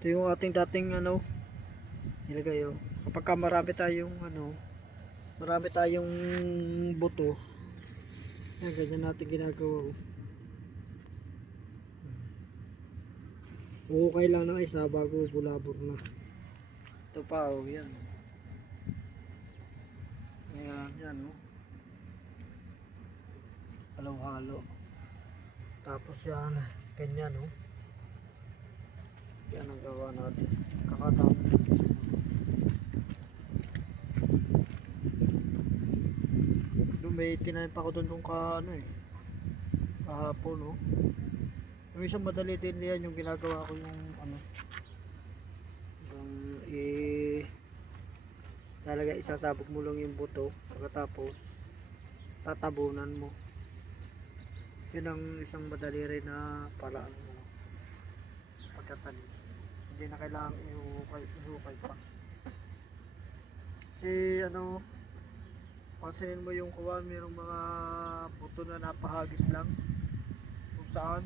Ito yung ating dating ano, nilagay oh. Kapag ka marami tayong ano, marami tayong buto, yan, ganyan natin ginagawa oh. Uhukay lang ng isa bago bulabog na. Ito pa oh, yan. Ayan, yan oh. Halo-halo. Tapos yan, ganyan oh. Yan ang gawa natin. Kakatapos. Doon may tinanim pa ko doon nung ano eh. Kahapon oh. Yung isang madali din yan yung ginagawa ko yung ano. Yung talaga isasabog mo lang yung buto. Pagkatapos tatabunan mo. Yun ang isang madali rin na paraan mo pagkatanim. Hindi na kailangan ihukay pa. Kasi ano, pansinin mo yung kuwan, mayroong mga buto na napahagis lang kung saan.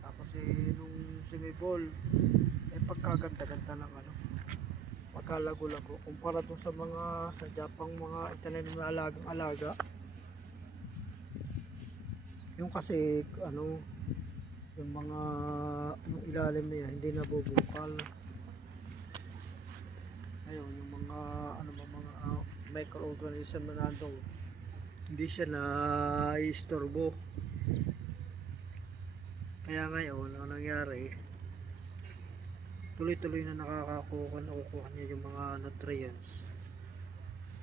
Tapos nung sumibol, pagkaganda-ganda ng ano, pagkalago-lago kumpara dun sa mga sa Japang mga itanim na alagang-alaga. Yung kasi ano, yung mga yung ilalim niya hindi nabubukal. Ayun, yung mga ano ba mga microorganism na nandun, hindi siya na-istorbo. Kaya ngayon, ang nangyari, tuloy-tuloy na nakukuha niya yung mga nutrients.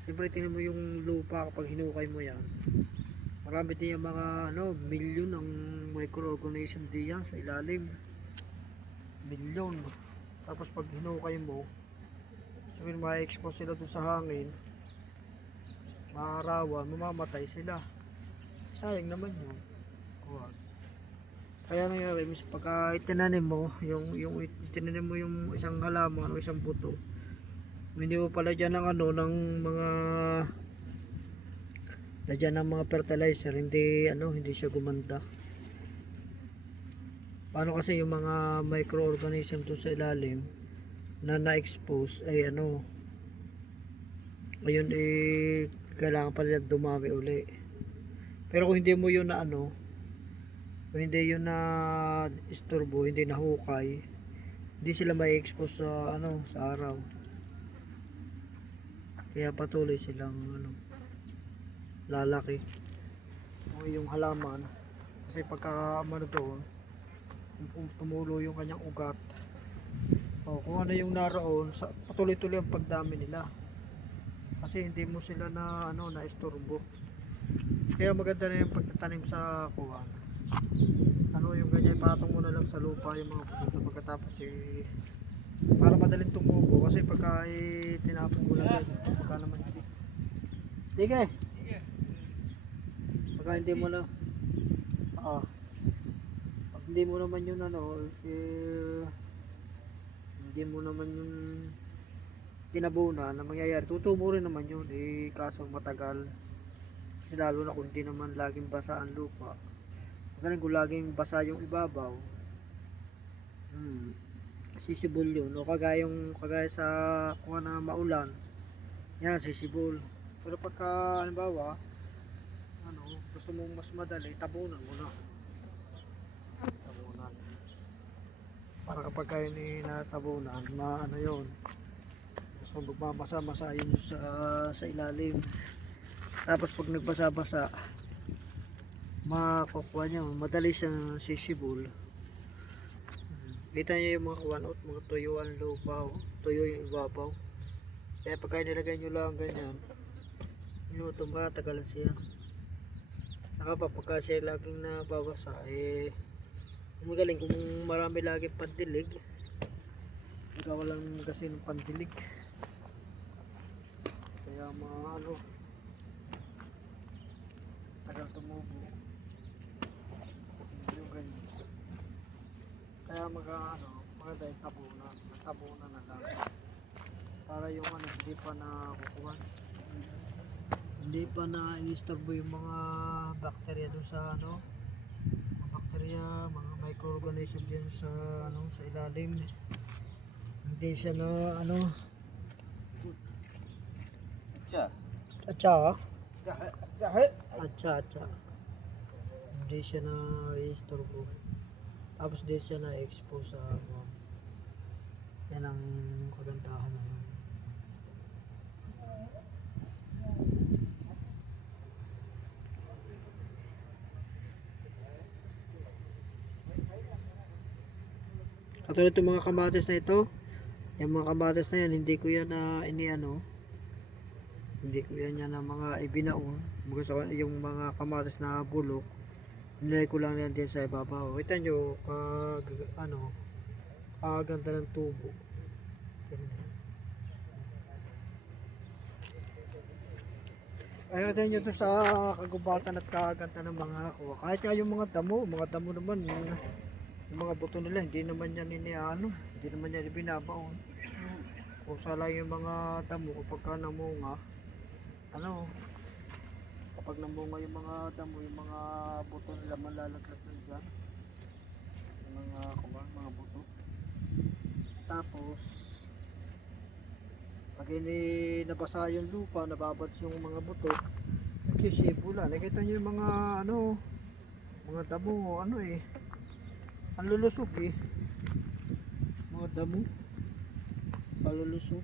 Siyempre, tingnan mo yung lupa kapag hinukay mo yan. Marami din yung mga ano, milyon ang microorganism diyan sa ilalim. Milyon. Tapos pag hinukay mo, sabihin ma-expose sila doon sa hangin, maarawan, mamamatay sila. Sayang naman yun. Kuha. Kaya nangyari, pagka itinanim mo, itinanim mo yung isang halaman o isang buto, hindi mo pala dyan ng ano, ng mga lagyan ng mga fertilizer, hindi siya gumanda. Paano kasi yung mga microorganism doon sa ilalim na na-expose ay ano, ayun kailangan pala dumami uli. Pero kung hindi mo yun na ano, kung hindi yun na istorbo, hindi na hukay, hindi sila may expose sa ano, sa araw. Kaya patuloy silang ano, lalaki. O yung halaman, kasi pagka ano doon, tumulo yung kanyang ugat, o kung ano yung naroon, patuloy-tuloy ang pagdami nila. Kasi hindi mo sila na ano, na istorbo. Kaya maganda na yung pagtatanim sa kuwan. Ano yung ganyan, patong mo na lang sa lupa yung mga puto pagkatapos para madaling tumubo. Kasi pagka tinapong mo lang yun, pagka naman hindi. Sige. Pagka hindi mo na pag hindi mo naman yun ano, hindi mo naman yung kinabunan na mangyayari, tutubo rin naman yun kaso matagal. Kasi lalo na kung hindi naman laging basa ang lupa. Magaling kung laging basa yung ibabaw, sisibol yun. O kagaya sa kuha na maulan, yan sisibol. Pero pagka halimbawa ano, gusto mong mas madali, tabunan mo na. Tabunan. Para kapag kayo natabunan, ano yun, gusto mong magbabasa-basa yun sa ilalim. Tapos pag nagbasa-basa, makukuha niya, madali siyang sisibol. Kita niyo yung mga kuwan, mga tuyo ang lupa, tuyo yung ibabaw. Kaya pagka nilagay nyo lang ganyan, minuto ba, tagalan siya. Saka pa pagka siya laging nababasa, magaling kung marami laging pandilig, ikaw lang kasi ng pandilig. Kaya mga ano, tagal tumubo yung ganyan. Kaya maganda yung tabunan na lang para yung ano, hindi pa nakukuha, hindi pa na-istorbo yung mga bakterya doon sa ano, mga bakterya, mga microorganism din sa ano sa ilalim. Hindi siya na ano Atsa. atsa Jahe. atsa hindi siya na istorbo, tapos hindi siya na expose sa yan ang kagandahan na yun. Katulad itong mga kamatis na ito, yung mga kamatis na yan, hindi ko yan na hindi ko yan na mga ibinaon. Yung mga kamatis na bulok, nilagay ko lang yan din sa ibabaw. Kita nyo, kaganda ng tubo. Ay, kita nyo ito sa kagubatan at kaganda ng mga kuha. Kahit nga yung mga damo naman, yung mga buto nila, hindi naman yan hindi naman yan binabaon. Kusa lang yung mga damo kapag namunga, kapag namunga yung mga damo, yung mga buto nila malalaglag na dyan. Yung mga buto. Tapos, pag hindi nabasa yung lupa, nababads yung mga buto, nagsisibula. Nakita nyo yung mga damo, ang lulusog mga damo palulusog.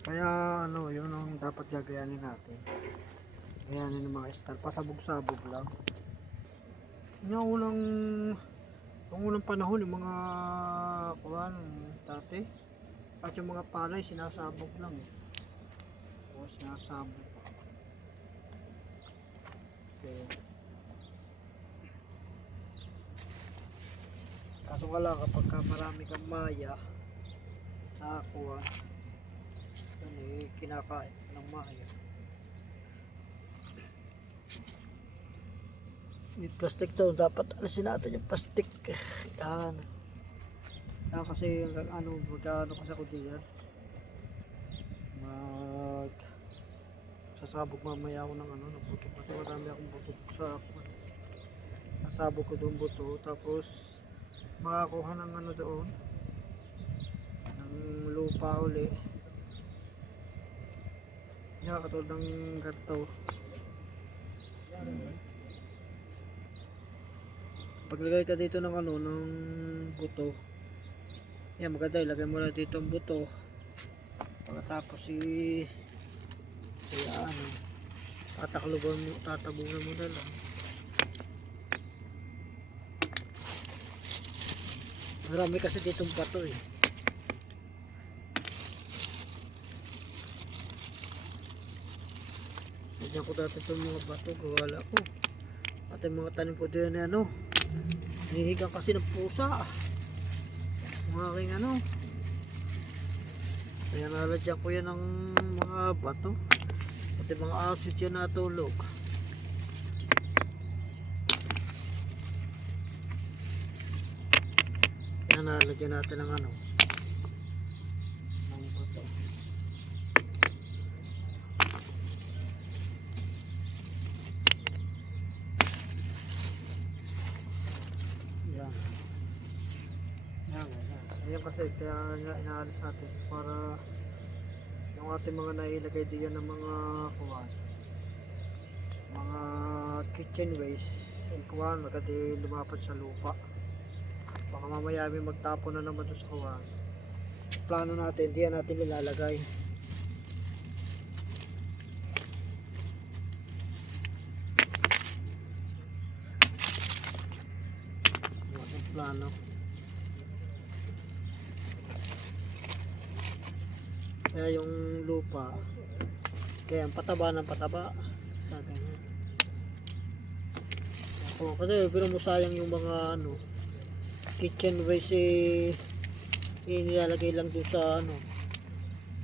Kaya yun ang dapat gagayanin natin, gayanin ng mga style, pasabog-sabog lang. Yung unang panahon, yung mga dati, at yung mga palay sinasabog lang o sinasabog. Okay. Kaso wala kapag marami kang maya sa aqua, kinakain ng maya. Yung plastic to, dapat alisin natin yung plastic. Yan. Yan kasi magkano kasi ako diyan. Sasabog mamaya ako ng buto kasi marami akong buto sa nasabog ko doon buto, tapos makakuha ng doon ng lupa uli. Yan, katulad ng ganito. Paglagay ka dito ng ng buto, yan maganda, ilagay mo na dito ang buto. Pagkatapos tatabungan mo na lang. Marami kasi ditong bato Ganyan ko dati itong mga bato, gawala ko. At yung mga tanim ko din hinihigang kasi ng pusa. Mga aking kaya naladyan ko yan ng mga bato. Pati mga acid yan natulog. Kaya naladyan natin ng ng bato. Yan. Ayan kasi kaya inaalis natin para yung ating mga nailagay diyan ng mga mga kitchen waste and maganda lumapat sa lupa. Baka mamaya may magtapon na naman doon sa kuwan. Plano natin, diyan natin nilalagay. Yung ating plano. Kaya yung lupa, kaya ang pataba ng pataba sa ganyan. Kasi pero mo sayang yung mga kitchen waste nilalagay lang doon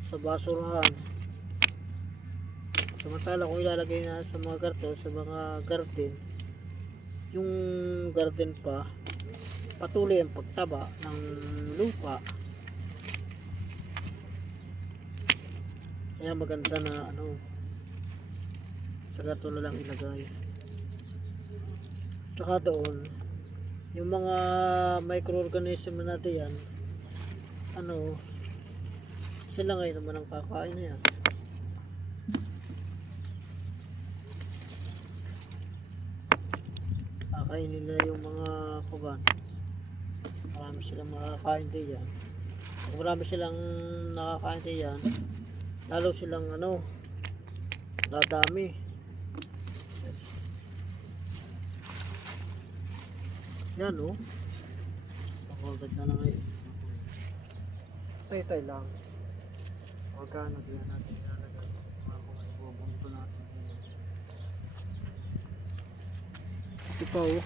sa basurahan. Samantala kung ilalagay na sa mga garden, sa mga garden, yung garden pa patuloy ang pagtaba ng lupa. Kaya maganda na Sa gato na lang ilagay. Tsaka doon, yung mga microorganism natin yan, ano, sila ngayon naman ang kakain na yan. Kakainin nila yung mga kuban. Marami silang makakain din yan. Kung marami silang nakakain din yan, lalo silang ano, dadami. Yes. Yan o. Pakoldad na lang ngayon. Tay-tay lang. Huwag ka nagyan natin ilalagay. Mga kung ano bubunto natin. Ito pa o.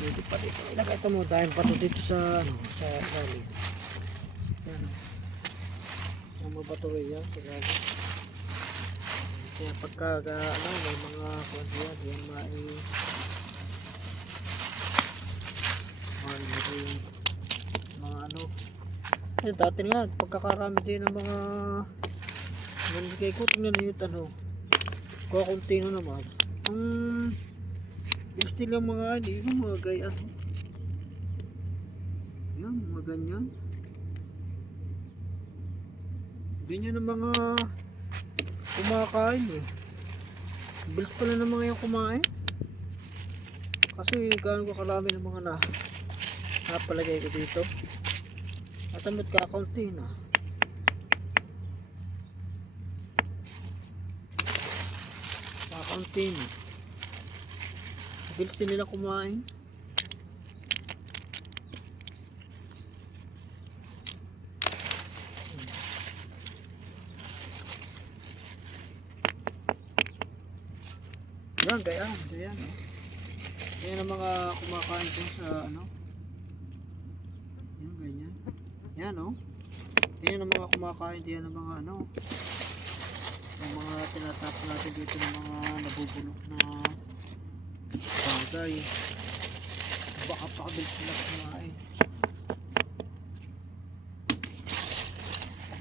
Dito pa dito. Ilagay ito mo. Dahil pa ito dito sa ano, sa lalim. Yan o. Ang mabatuloy yan. Ilagay. Kaya pagka ano, may mga kwantiyan, yan mailagay yung mga ano. Eh, dati nga, pagkakarami din ng mga maligay ko, tingnan nyo yung ano, kukunti na naman. Ang bilis lang mga hindi, yung mga gayaan. Yan, mga ganyan. Ganyan ang mga kumakain eh. Bilis pala ng mga yung kumain. Kasi gaano ko kalami ng mga napalagay ko dito. At amot kakaunti na. Kakaunti na. Bilis din nila kumain. Yan, gayaan. Gayaan. Yan ang mga kumakain dun sa ano. Yan, ganyan. Yan o. Yan ang mga kumakain diyan ng mga ano. Yung mga tinatap natin dito ng mga nabubulok na bagay. Baka pakabilis sila kumain.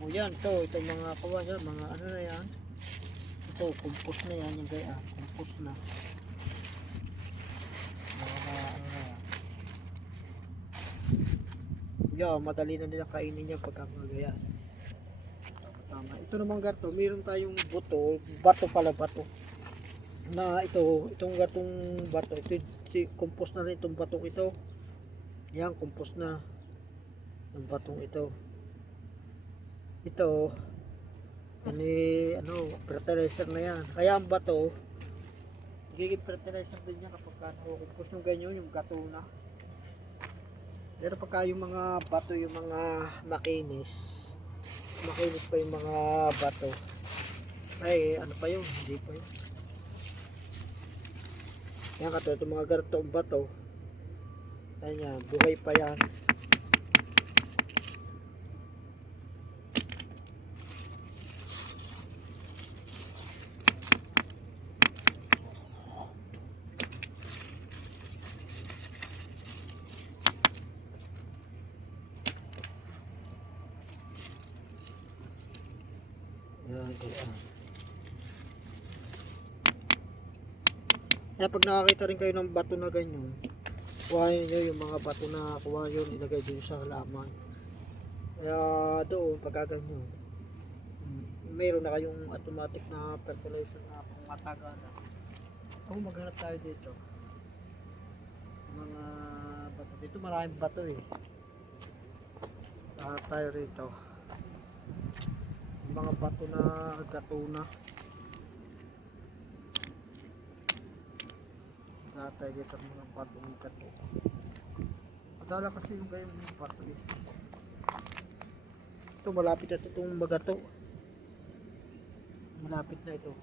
O yan, itong mga kawan yan, mga ano na yan. Ito, compost na yan, yung gaya. Compost na. Mga ano na yan. Yeah, madali na nila kainin niya pagka magaya. Tama. Ito naman garto, mayroon tayong bato pala bato. Na itong gatong bato, ito compost na rin itong batong ito. Yan, compost na. Ang batong ito. Ito, ano, fertilizer na yan. Kaya ang bato, giging fertilizer din yan kapag compost yung ganyan, yung gato na. Pero pagka yung mga bato, yung mga makinis pa yung mga bato, ay ano pa yun, hindi pa yun. Yan katulad itong mga gartong bato, ayan, buhay pa yan. Yan, ganyan. Kaya pag nakakita rin kayo ng bato na ganyan, kuhanin nyo yung mga bato na kuha nyo, ilagay din sa halaman. Kaya doon, pagkaganyan, mayroon na kayong automatic na fertilizer na pangmatagal. Kung maghanap tayo dito, mga bato. Dito maraming bato eh. Lahat tayo rito. Mga bato na gatuna. Lahat tayo dito mga bato ng gato. Madala kasi yung gayong bato eh. Ito malapit na itong magato. Malapit na ito.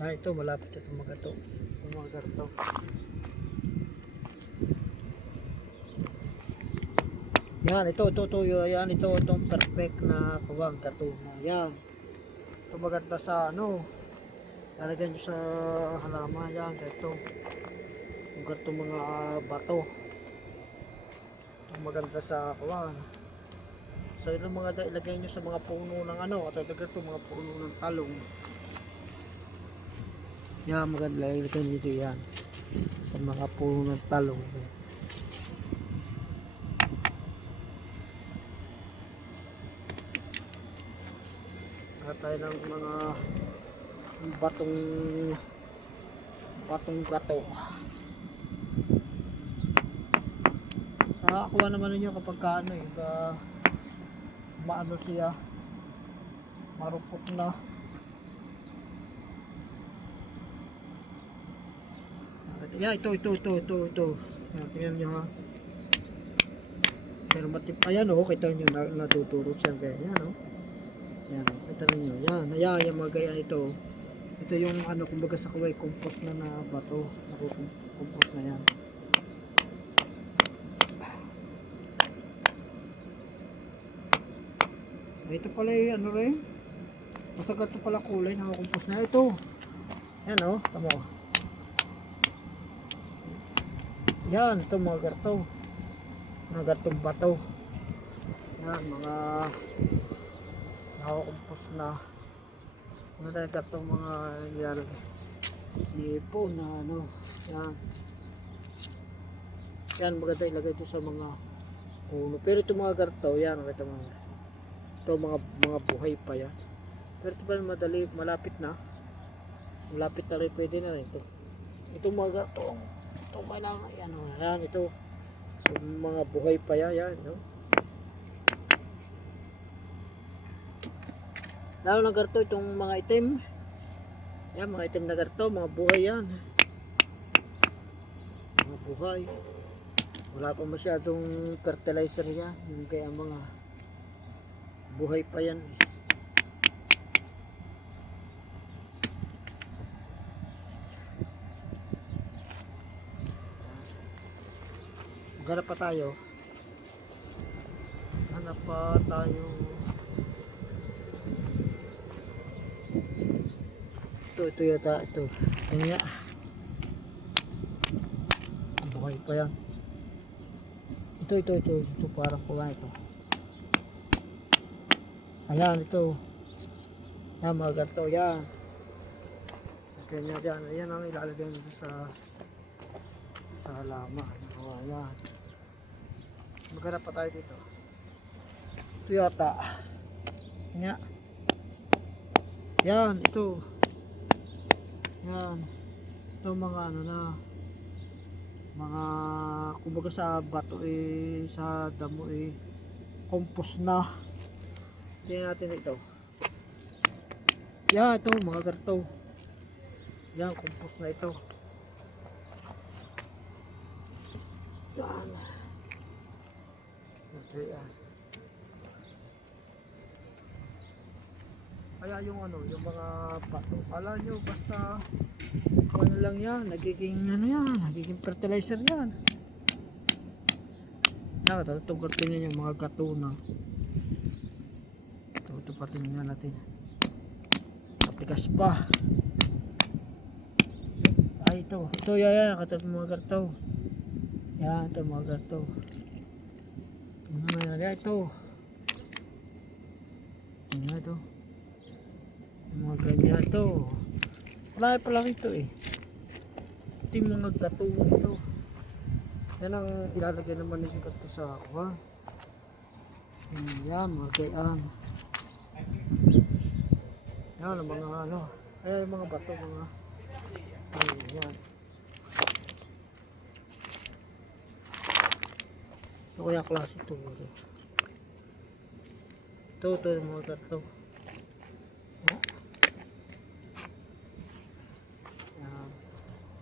Ito malapit na itong magato. Itong mga garto. Yan, ito, yan, itong perfect na kawang gato na yan. Ito maganda sa ano, lalagyan nyo sa halaman yan, ito. Ugat itong mga bato. Itong maganda sa kuwan. So yung mga ilagay nyo sa mga puno ng ano, at ito mga puno ng talong. Yan, maganda ilagay nyo dito yan. Sa mga puno ng talong. At tayo ng mga batong gato. Nakakuha naman ninyo kapag kaano eh, maano siya, marupok na. Yeah, ito. Yan, tingnan nyo ha. Pero ayan o, kita nyo natuturo siya kaya yan o. Yan o, kita nyo. Yan, yung mga gaya ito. Ito yung ano, kumbaga sa kaway, compost na bato. Compost na yan. Ito pala yung ano rin. Masagat ito pala kulay, nakakompos na ito. Yan o, tamo. Yan, ito mga garto. Mga gartong bato. Yan, mga nakakompos na. Ano tayo gartong mga ipo na ano. Yan. Yan, maganda ilagay ito sa mga puno. Pero ito mga garto, yan, ito mga ito mga buhay pa yan. Pero ito pala madali, malapit na rin, pwede na rin ito mga gato. Ito kailangan yan, yan ito. So mga buhay pa yan no? Lalo na garto itong mga itim. Yan, mga itim na garto, mga buhay yan. Mga buhay. Wala pa masyadong fertilizer yan. Yung kaya mga buhay pa yan. Hanap pa tayo. Ito yata. Ito nga. Buhay pa yan. Ito parang kuha ito. Ayan, ito. Yan, mga ganito. Yan. Ganyan dyan. Ayan ang ilalagay nito sa halaman. O, ayan. Maghanap pa tayo dito. Ito yata. Nga. Yan, ito. Yan. Ito mga ano na. Mga, kumbaga sa bato sa damo compost na. Tingnan natin ito. Yan, ito mga garto. Yan, compost na ito. Yan. Kaya yung ano, yung mga bato, kala nyo basta ano lang yan, nagiging fertilizer yan. Itong garto niya yung mga gato na. Ito patingnan natin. Matigas pa. Ay, ito yan, katulad mga garto. Yan, ito mga garto. Yan, ito. Yan, ito. Mga ganyan ito. Wala pa lang ito Ito yung mga gato ito. Yan ang ilalagay naman yung gato sa aqua. Yan, mga gayaan. Yan, mga ano. Yung mga bato, mga yan. Ito kaya klase ito. Ito yung mga gato.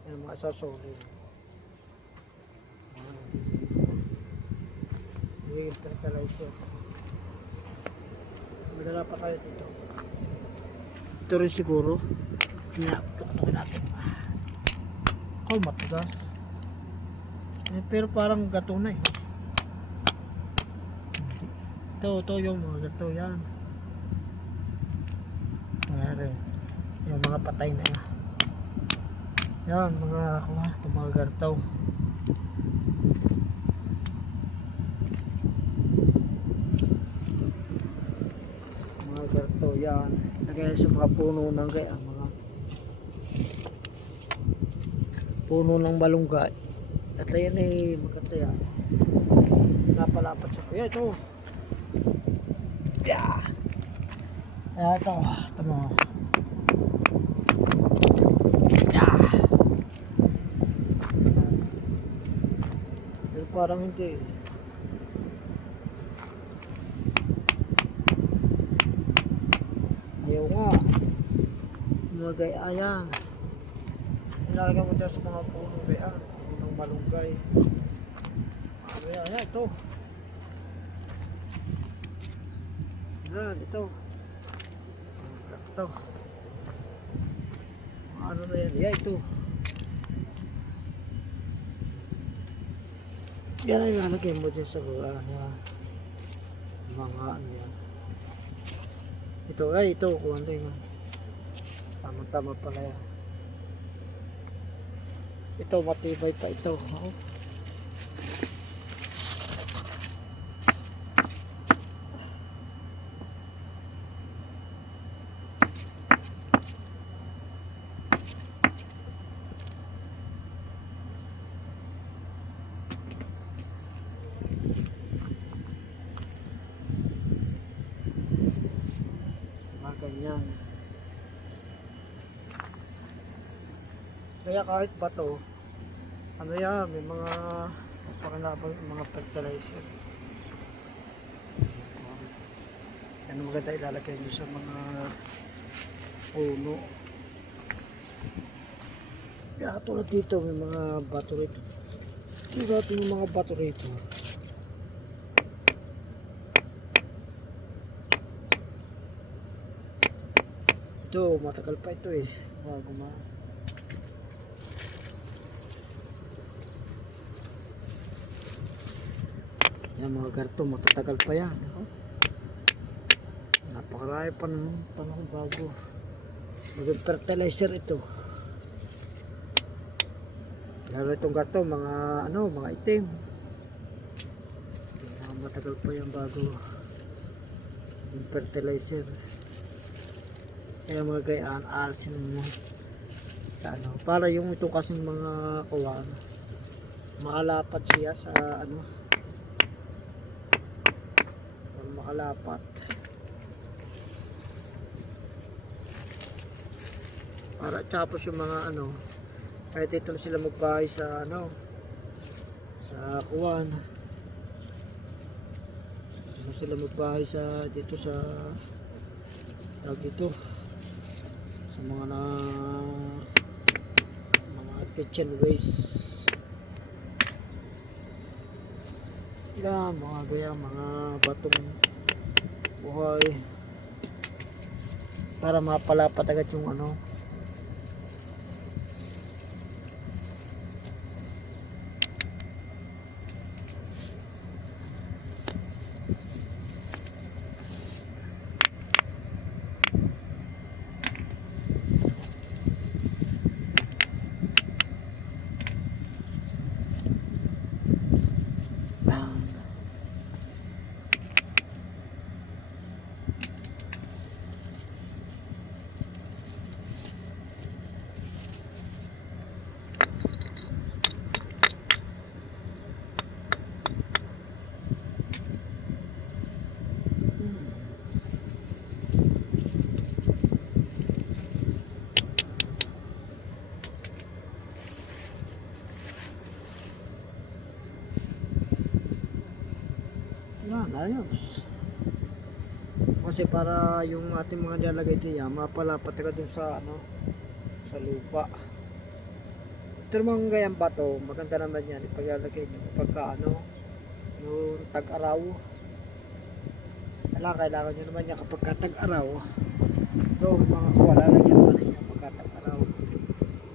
Yan, mga sasoli. Yung fertilizer. Madala pa tayo dito. Ito rin siguro. Tuktukin natin. Matigas. Pero parang gato na Ito yung mga gato yan. Yung mga patay na yan. Yan mga gartaw. Mga gartaw yan. Lagay sa mga puno ng gaya. Mga puno ng malunggay. At ayan ay maganda yan. Napalapat siya. Ayan ito. Yeah. Ayan ito. Tama. Yeah. Pero parang hindi. Ayaw nga. Mga gaya yan. Nilalagay mo dyan sa mga puno gaya. Punong malunggay. Ayan ito. Yan, ito. Ito. Ano na yan? Yan, ito. Yan ang ilalagay mo dyan sa mga ano yan. Ito, ay, ito. Kung ano yun. Tama-tama pala yan. Ito, matibay pa ito. Oh. Ganyan. Kaya kahit bato, ano yan, may mga pakinabang mga fertilizer. Yan ang maganda ilalagay nyo sa mga puno. Kaya tulad dito, may mga bato rito. Ito yung mga bato rito. Ito, matagal pa ito eh. Bago yan mga garto, matatagal pa yan. Napakarami pa ng panahon bago maging fertilizer ito. Lalo itong garto, mga mga itim. Matagal pa yan bago yung fertilizer. Kaya mga gayaan, alisin mo sa ano, para yung ito kasing mga kawan makalapat siya sa ano, para makalapat, para tapos yung mga ano, kahit ito na sila magbahay sa ano, sa kawan, ito sila magbahay sa dito sa tawag dito sa mga kitchen waste. Yan, mga gaya, mga batong buhay para mapalapat agad yung ano. Yan, ayos. Kasi para yung ating mga nilalagay diyan, mapalapat agad dun sa ano, sa lupa. Ito naman gayang bato, maganda naman yan ipaglalagay nyo pagka ano, yung tag-araw. Kailangan nyo naman yan kapag tag-araw. Ito, mga kuwala, lalagyan naman ninyo pagka tag-araw.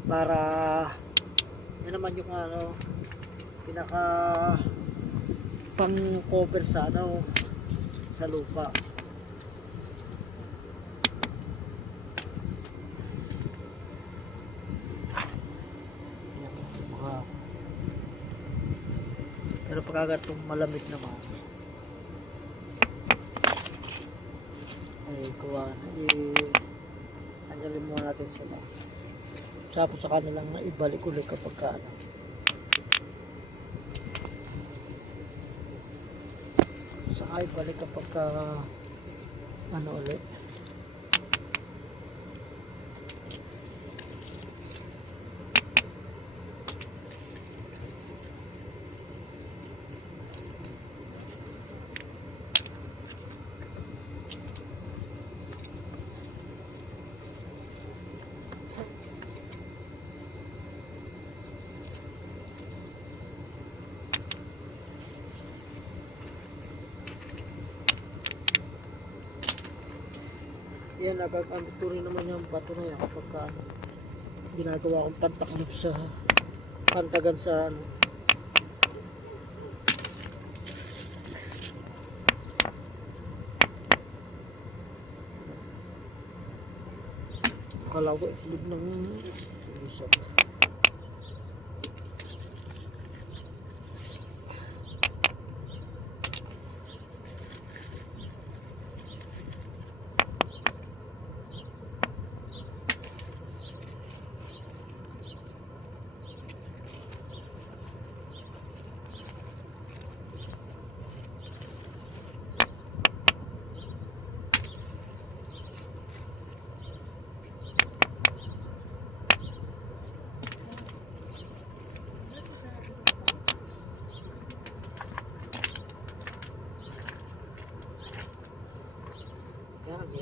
Para yan naman yung ano, pinaka pang cover sa ano, sa lupa. Pero pagkagat itong malamig naman, ay kuha, tanggalin muna natin sila. Tapos sa kanilang naibalik ulit kapag ka, ano. Saka ibalik kapag ka, ano ulit. Yan, nagagamit ko rin naman yung bato na yan kapag ka, ano, ginagawa kong pantaklop sa pantagan sa ano. Akala ko itlog ng isa.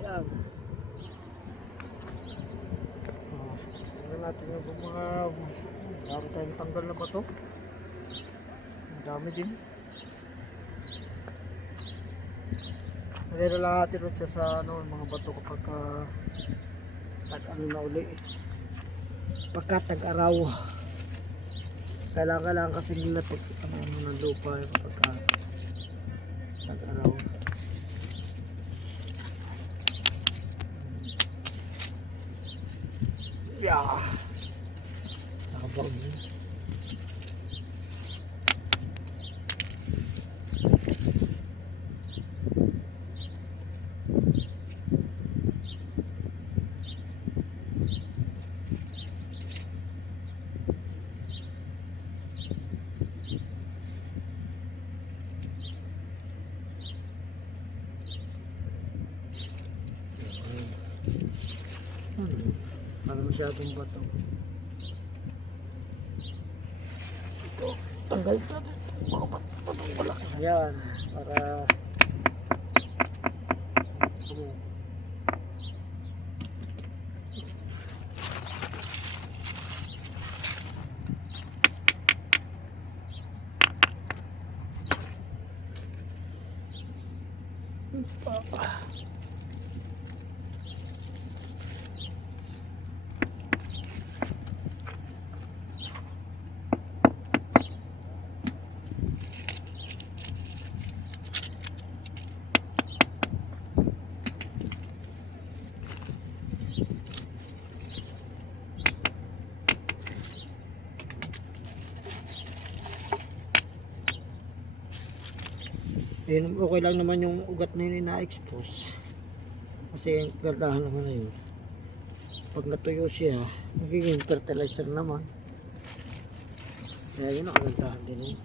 Yan. Tingnan natin yung mga dami tayong tanggal na bato. Ang dami din. Nalalahatin rin siya sa ano, mga bato kapag tag-ano na uli. Pagka tag-araw. Kailangan kasi nila ano ng lupa kapag tag-araw. Yeah. Sabang yun. Parang masyadong bato. Ito, tanggal ito. Mga batong malaki. Ayan, para ayun, okay lang naman yung ugat na yun na-expose kasi gandahan naman na yun. Pag natuyo siya magiging fertilizer naman, kaya yun ang gandahan din yun.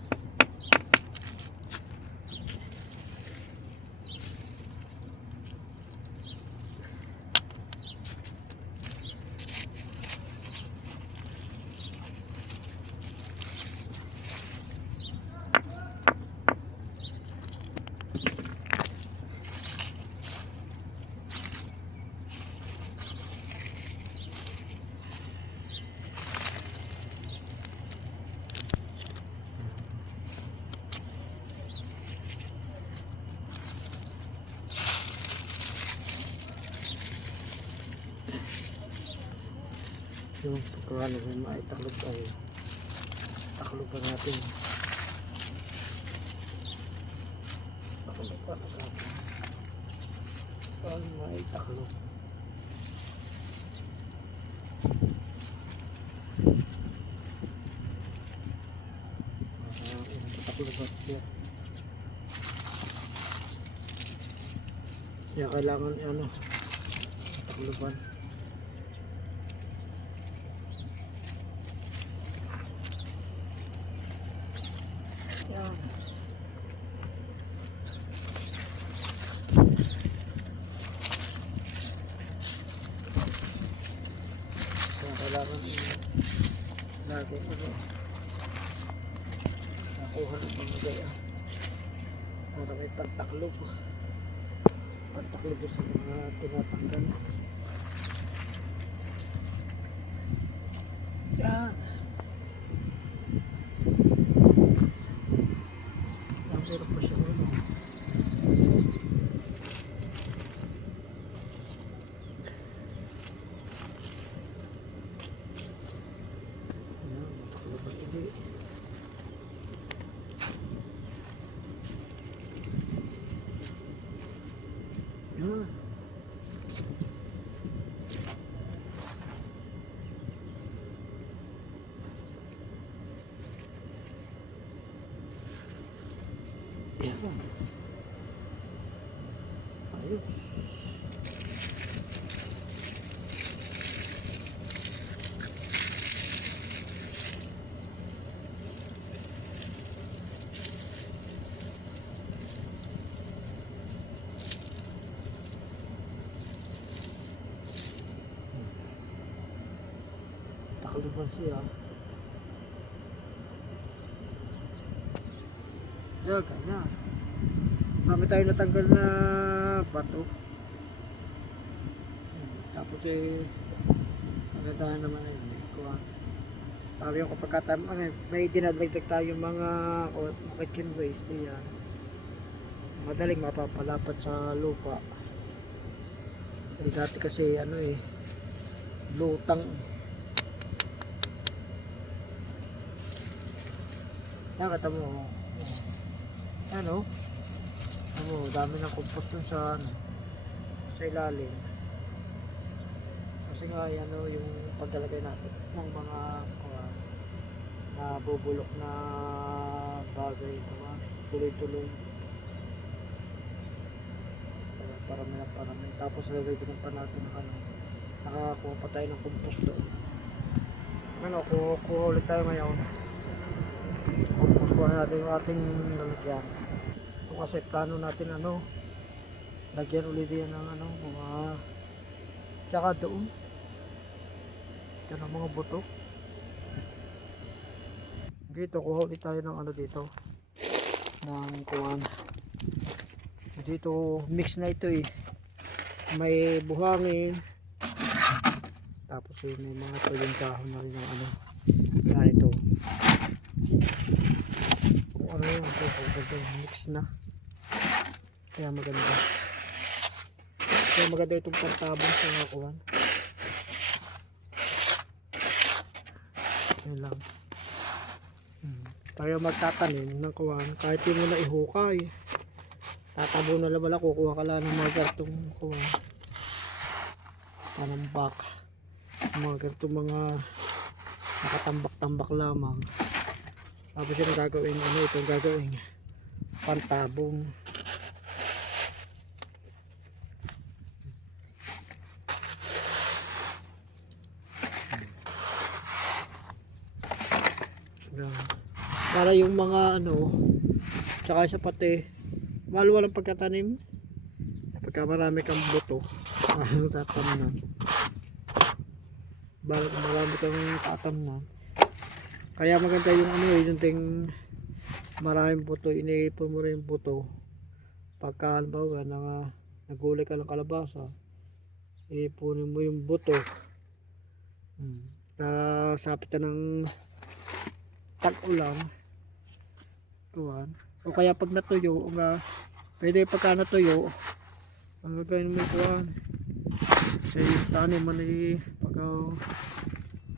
Yung pagkakalo may maitaklog tayo, taklogan natin. Taklog pa na natin para maitaklog. takluban siya. Kaya kailangan ano, takluban. Yan. Kaya kailangan lagi ano, nakuha ng mga gaya para may pantaklob sa mga tinatanggal. Yan. Meron pa siya ano. Yan, mataklob ang hindi. Yan. Yan. Ayos. Takluban siya. Yan, ganyan. Marami tayo natanggal na bato. Tapos magandaan naman kuha. Talo yung kapag may dinadagdag tayo mga kitchen waste yan. Madaling mapapalapat sa lupa. Dati kasi ano lutang. Yan, kata mo. Ano? Dami ng compost dun sa ilalim. Kasi nga yung paglalagay natin ng mga nabubulok na bagay, tuloy-tuloy. Parami. Tapos lagay din pa natin nakakuha pa tayo ng compost doon. Kukuha ulit tayo ngayon. Compost kuha natin yung ating lalagyan. Kasi plano natin lagyan ulit yan ng mga tsaka doon yan ang mga buto dito. Kuha ulit tayo ng dito ng kuwan dito. Mix na ito may buhangin, tapos may mga tuyong kahon na rin ng yan ito kung ano yan ito mix na. Kaya maganda itong pantabong sa mga kuwan. Yan lang. Tayo magtatanim ng kuwan kahit hindi mo na ihukay. Tatabo na lang wala, kukuha ka lang ng mga ganitong kuwan. Panambak. Mga ganitong mga nakatambak-tambak lamang. Tapos yung gagawin itong gagawin pantabong. Para yung mga tsaka sa pati walang pagkatanim pagka marami kang buto tatamnan marami kang tatamnan. Kaya maganda yung yung ting maraming buto, iniipon mo rin yung buto pagka halimbawa nagulay ka ng kalabasa, iipunin mo yung buto sapit ka ng tag-ulan kuwan. O kaya pag natuyo pwede pagka natuyo ang gagawin mo kuwan sa tanim mo pagka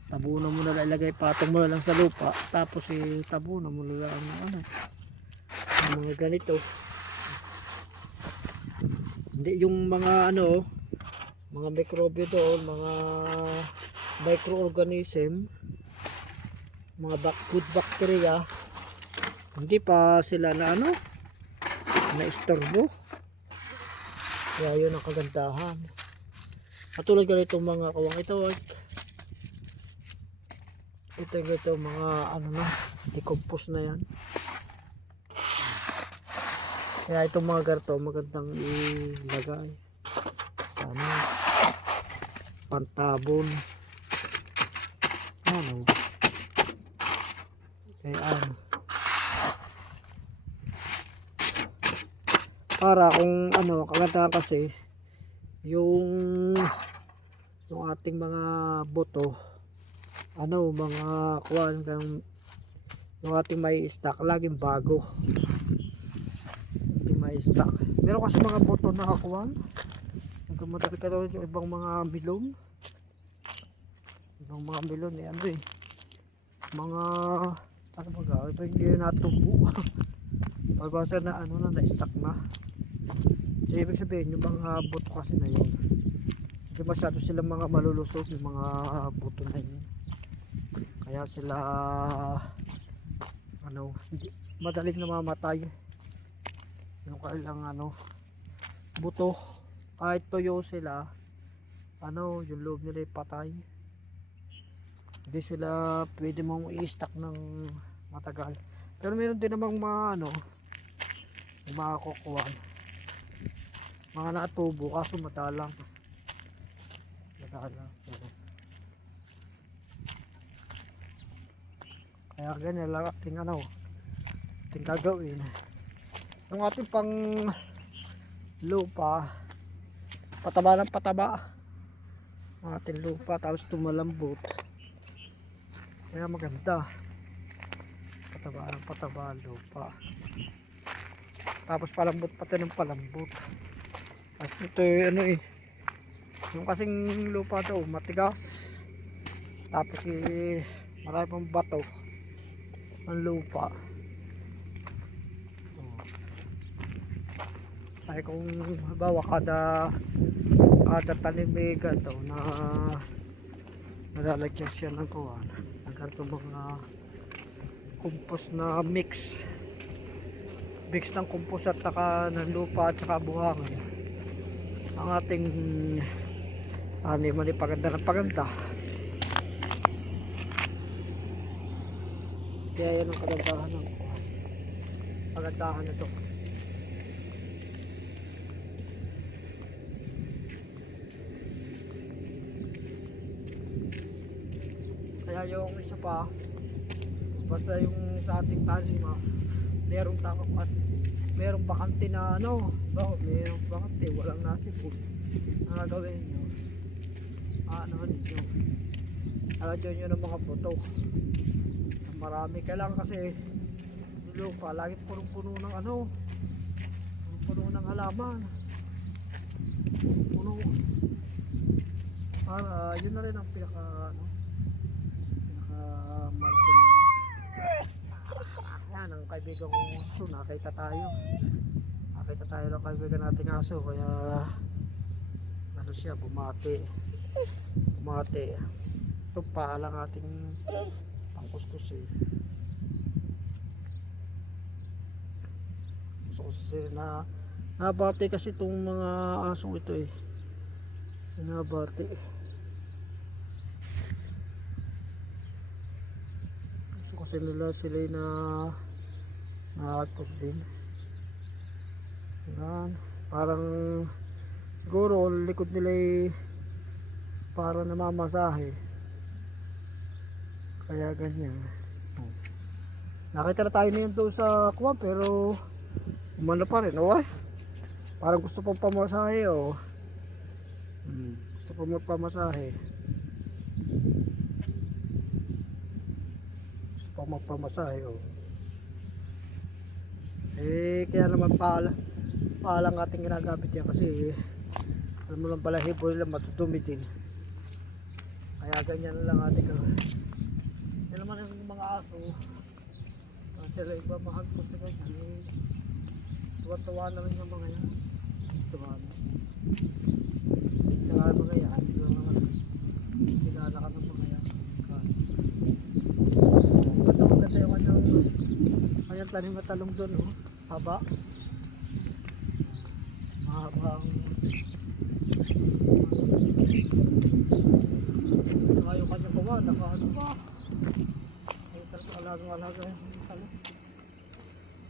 tabunan mo na ilagay, patong mo na lang sa lupa, tapos tabunan mo na lang ang mga ganito. Hindi yung mga mga mikrobyo doon, mga microorganism, mga good bacteria Hindi pa sila na ano, na istorbo. Kaya yun ang kagandahan. Katulad ganito mga kawang ito. Ito mga ano na, decompose na yan. Kaya itong mga garto magandang ilagay. Sana pantabon. Ano? Kaya ano? Para kung ano, kagandahan kasi yung ating mga boto, ano, mga kuwan kang yung ating may stock laging bago. Hindi may stock. Meron kasi mga boto na kakuwan. Nagkamadali ka daw yung ibang mga milon. Ibang mga milon eh, ano eh. Mga ano ba, ito hindi na natumbo. Pagbasa na ano na stock na. So, ibig sabihin yung mga boto kasi na yun, hindi masyado sila mga malulusog yung mga boto na yun. Kaya sila ano, hindi, madaling namamatay yung kailang ano, buto. Kahit tuyo sila, ano, yung loob nila ay patay. Hindi sila pwede mong i-stack ng matagal. Pero meron din namang mga ano, mga kukuhan, mga natubo kaso madalang. Kaya ganyan lang ating ano, ating gagawin. Yung ating pang lupa, pataba ng pataba ang ating lupa, tapos tumalambot. Kaya maganda, pataba ng pataba ang lupa, tapos palambot pati ng palambot. Tapos ito ano eh, yung kasing lupa daw matigas, tapos marami pang bato ang lupa. Ay kung halimbawa kada tanim may ganito na nalalagyan siya ng kuwan, ng ganito mga compost na mix ng compost at saka ng lupa at saka buhangin, ang ating animal ay paganda ng paganda. Kaya yan ang kagandahan ng pagandahan na ito. Kaya yung isa pa, basta yung sa ating tanim merong takot, merong bakante na ano, merong bakante, walang nasipon. Ang gagawin nyo, ano ninyo, alagyan nyo ng mga buto. Marami kailangan kasi yung lupa lagi punong-puno ng ano, puno ng halaman, puno, para yun na rin ang pinaka ano, pinaka malsin. Yan ang kaibigan kong aso, nakita tayo ng kaibigan nating aso, kaya ano siya, bumati. Ito pa lang ating pangkuskus eh. Kasi nabati kasi itong mga asong ito eh, nabati. So kasi nila sila na nakatpos din. Yan, parang siguro likod nila eh, para namamasahe, kaya ganyan. Nakita na tayo na yun doon sa kuwan, pero umano pa rin, oh, parang gusto pang pamasahe oh. Gusto pang magpamasahe, oh. Eh kaya naman paalang ating ginagamit yan, kasi alam mo lang balahibo nila matudumi din. Kaya ganyan lang ating gawin. Yan naman yung mga aso, sila iba mahagpos na ganyan eh, tuwa-tuwa naman yung mga yan. Tuwa na. Tsaka mga yan, kilala ka ng mga yan. Maganda yung kanyang mayroong tanim na talong doon, oh. Haba. Mahaba ang saka yung kanyang gawa, nakaano pa. Ay, talagang alagang-alaga yung talong.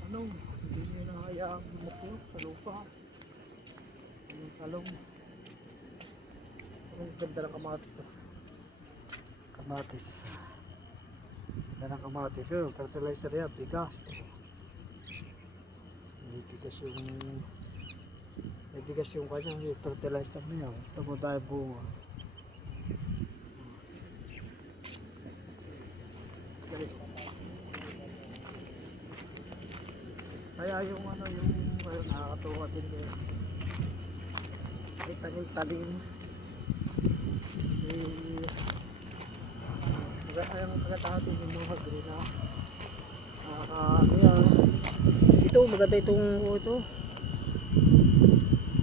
Ano, hindi nyo na hayaang bumuklo sa lupa. Yung talong. Ang ganda ng kamatis, oh. Kamatis. Ganda ng kamatis, oh. Fertilizer yan, bigas. May bigas yung kanyang fertilizer niya. Tamo tayo bunga. Kaya yung ano, yung nakakatuwa din yun. May tanim-tanim. Ang pagkatatin yung mga green na ano yan. Ito, maganda itong ito.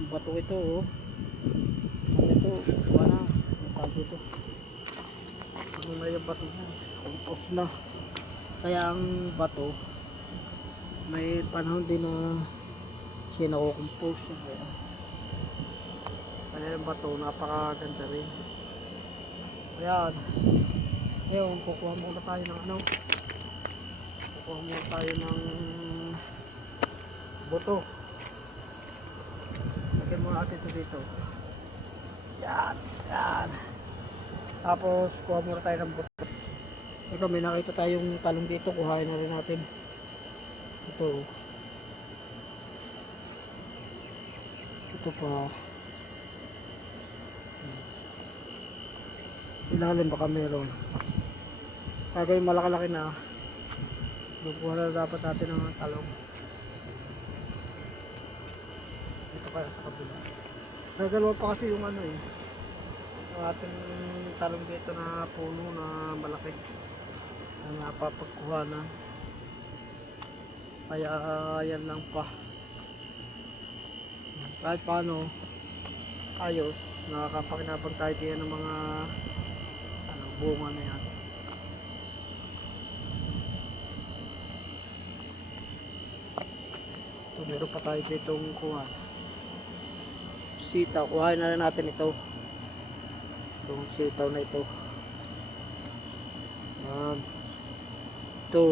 Bato ito, oh. Ito, wala. Ang tawag ito. Ano na yung bato na? Compost na. Kaya ang bato, may panahon din na siya nakukompose. Kaya yung bato, napakaganda rin. Ayan. Ngayon, kukuha muna tayo ng ano. Kukuha muna tayo ng buto. Lagyan muna natin ito dito. Yan, yan. Tapos kuha muna tayo ng buto. Ito, may nakita tayong talong dito. Kuhain na rin natin. Ito. Ito pa. Ilalim baka meron. Kaya yung malaki-laki na. Kukuha na dapat natin ng talong. Ito kaya sa kabila. May dalawa pa kasi yung ano eh. Yung ating talong dito na puno na malaki. Na napapagkuha na. Kaya yan lang pa. Kahit paano ayos. Nakakapakinabang tayo din ng mga ano, bunga na yan. Ito, meron pa tayo ditong kuha. Sitaw, kuhain na rin natin ito. Itong sitaw na ito. Ito,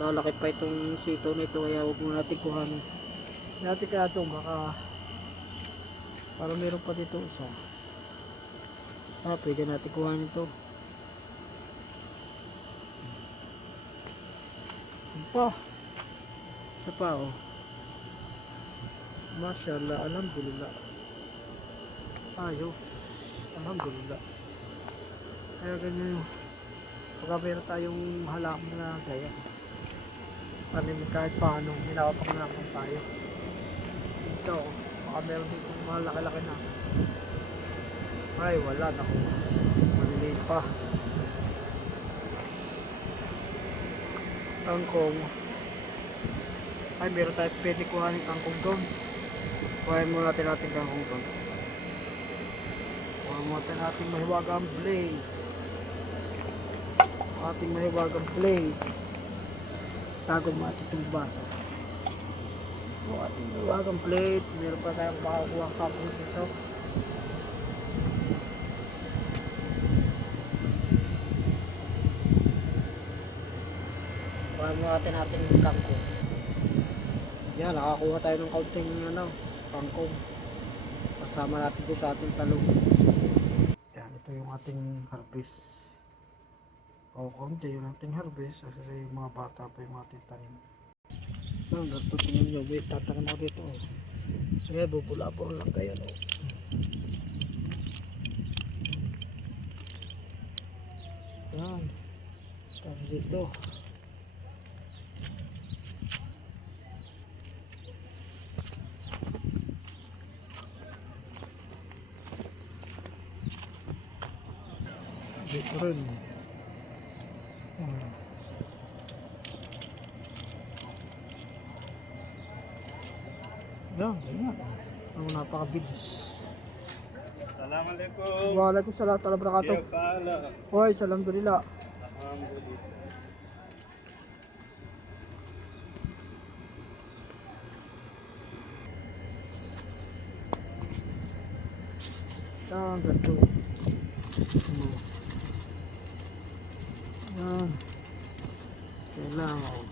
lalaki pa itong sitaw na ito, kaya huwag muna natin kuhanin. Natin kaya ito, baka para meron pa dito isa. Pwede natin kuhanin ito. Pa, isa pa, oh. Mashallah, alhamdulillah. Ayos, alhamdulillah. Kaya ganyan yung pagka meron tayong halaman na gaya. Panin kahit paano, minakapakalaman tayo. Ito, baka meron dito mga laki-laki na. Ay, wala na ako. Maliliit pa. Kangkong. Ay, meron tayo pwede kuhanin kangkong doon. Kuhain muna natin kangkong doon. Kuhain muna natin mahiwagang blade. Ating mahiwagang blade. Tagod mo natin itong baso. So, ating mahiwagang blade. Meron pa tayong makakuha ang kangkong dito. Kuhain muna natin yung kangkong. Yan, nakakuha tayo ng kaunting ano, kangkong. Kasama natin doon sa ating talong. Yan, ito yung ating harvest. O, kaunti yung ating harvest. Kasi yung mga bata pa yung ating tanim. Yan, ganito tingin nyo. Wait, tatanim ako dito. Kaya bubula-bula lang kayo. No? Yan. Tapos dito. Dito rin. Yan, ganyan. Ang napakabilis. Assalamualaikum. Waalaikumsalam warahmatullahi wabarakatuh. Ya pala. Hoy, alhamdulillah. Alhamdulillah. Hanggang doon. Yan. Kailangan.